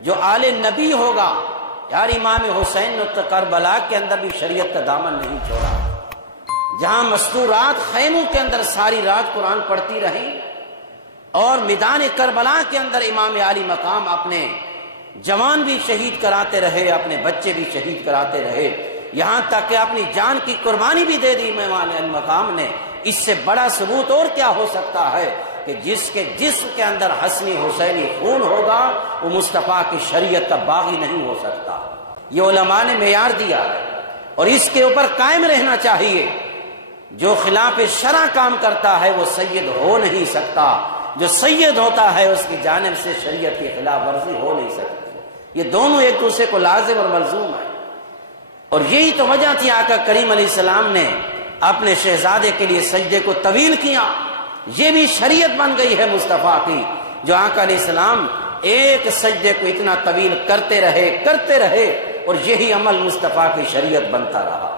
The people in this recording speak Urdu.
جو آل نبی ہوگا، یار امام حسین نے کربلا کے اندر بھی شریعت کا دامن نہیں چھوڑا، جہاں مستورات خیموں کے اندر ساری رات قرآن پڑھتی رہیں، اور میدان کربلا کے اندر امام عالی مقام اپنے جوان بھی شہید کراتے رہے، اپنے بچے بھی شہید کراتے رہے، یہاں تک کہ اپنی جان کی قربانی بھی دے دی امام عالی مقام نے۔ اس سے بڑا ثبوت اور کیا ہو سکتا ہے کہ جس کے جسم کے اندر حسنی حسینی خون ہوگا وہ مصطفیٰ کی شریعت کا باغی نہیں ہو سکتا۔ یہ علماء نے معیار دیا ہے اور اس کے اوپر قائم رہنا چاہیے۔ جو خلاف شرع کام کرتا ہے وہ سید ہو نہیں سکتا، جو سید ہوتا ہے اس کی جانب سے شریعت کی خلاف ورزی ہو نہیں سکتی۔ یہ دونوں ایک دوسرے کو لازم اور ملزوم ہیں، اور یہی تو وجہ تھی آقا کریم علیہ السلام نے اپنے شہزادے کے لیے سجدے کو طویل کیا۔ یہ بھی شریعت بن گئی ہے مصطفیٰ کی، جو آقا علیہ السلام ایک سجدے کو اتنا طویل کرتے رہے اور یہی عمل مصطفیٰ کی شریعت بنتا رہا۔